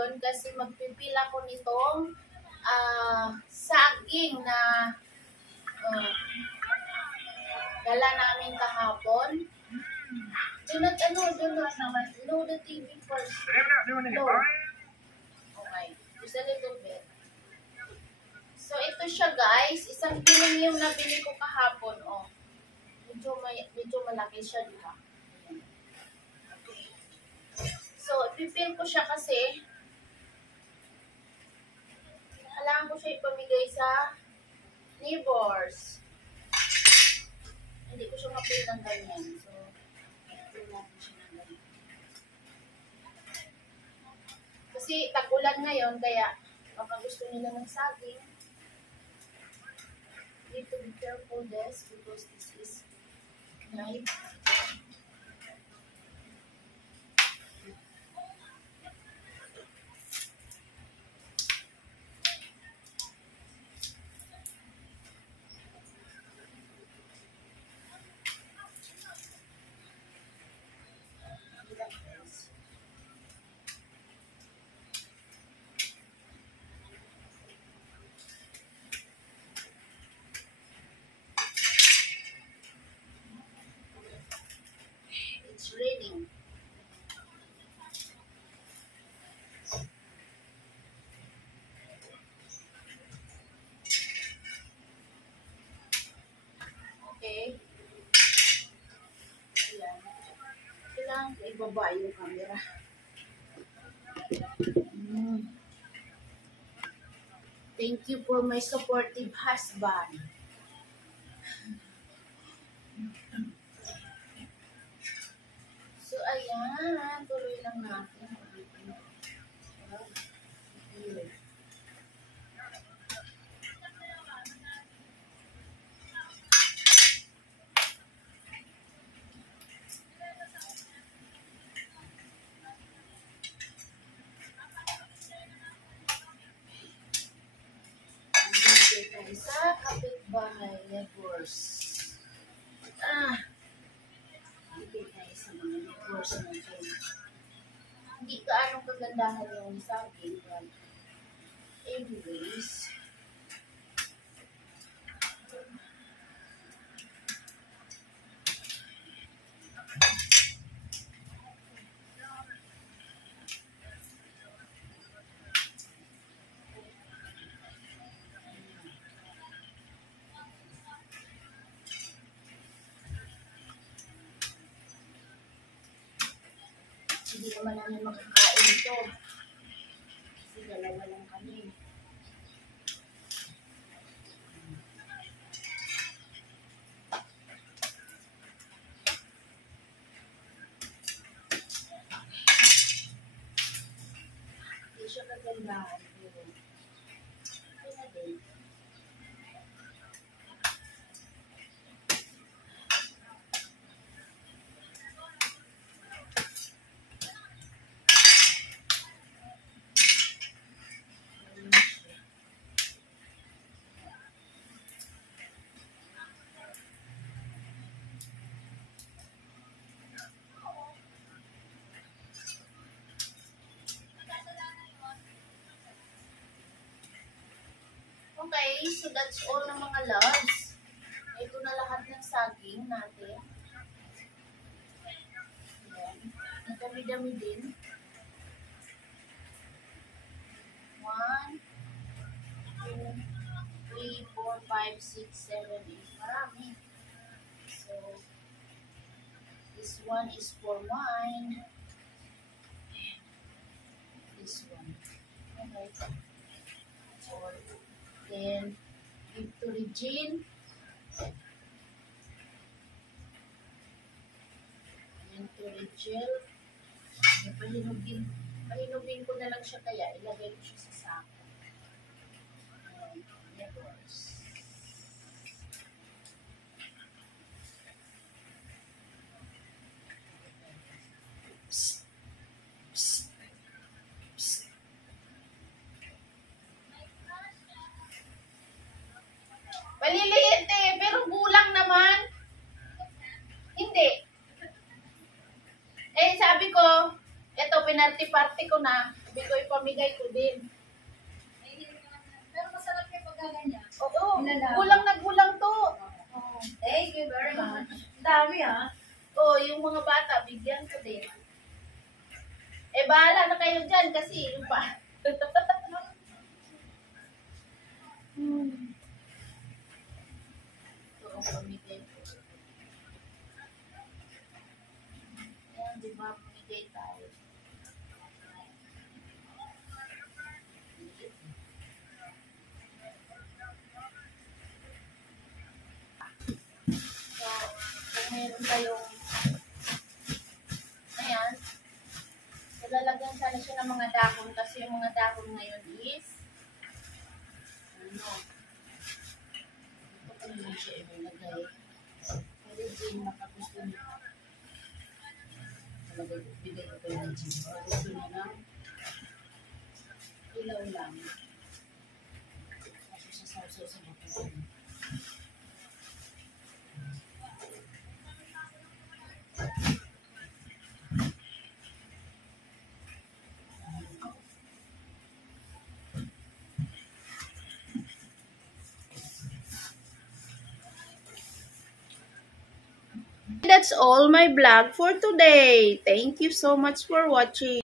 ngayon kasi magpipil ako nitong saging na dala namin kahapon. Do not load the TV first. Load. Okay, just a little bit. So, ito siya guys. Isang kilo yung nabili ko kahapon. Oh. Medyo malaki siya, di ba? Okay. So, pipil ko siya kasi kailangan ko siya ipamigay sa neighbors. Hindi ko siya mapil ng ganyan. So, pipil natin siya ng ganyan. Kasi tag-ulan ngayon, kaya baka gusto nila ng saging. Need to be careful this because this is knife. It's raining. Okay. Ayan. Kailangan ko ibaba yung camera. Thank you for my supportive husband. So, ayan. Tuloy lang natin. Sa kapitbahay neighbors. Hindi tayo sa mga neighbors natin. Hindi gaano kagandahan yung saging, but anyways, hindi naman namin makakain ito. Kasi dalawa lang kami. Hindi siya kagandahan. Ito na din. Okay, so that's all ng mga loves. Ito na lahat ng saging natin. Ayan. Ang dami-dami din. 1, 2, 3, 4, 5, 6, 7, 8. Marami. So, this one is for mine. This one. Okay. Then, give to Regine. And to Rachel. Pahinugin ko na lang siya kaya ilagay ko siya sa sako. Neighbors. Maliliit eh, pero gulang naman. Hindi. Eh, sabi ko, eto, pinarty-party ko na. Sabi ko, ipamigay ko din. Pero masarap yung pagkaganyan. Oo, Inalaga. gulang na gulang to. Thank you very much. Dami Oo, yung mga bata, bigyan ko din. Eh, bahala na kayo dyan kasi yung pa. Oo, pamigay ko. Ayan, di ba, pamigay tayo. So, kung meron kayong ayan, lalagyan sana siya ng mga dahon kasi yung mga dahon ngayon is ano, ito pa naman siya ilagay. Pwede din makagusto niya. Talagay, bigay ko kayo ng gin. Gusto niya ng ilaw lang. Kasi sa sausaw sa bakuan. That's all my vlog for today. Thank you so much for watching.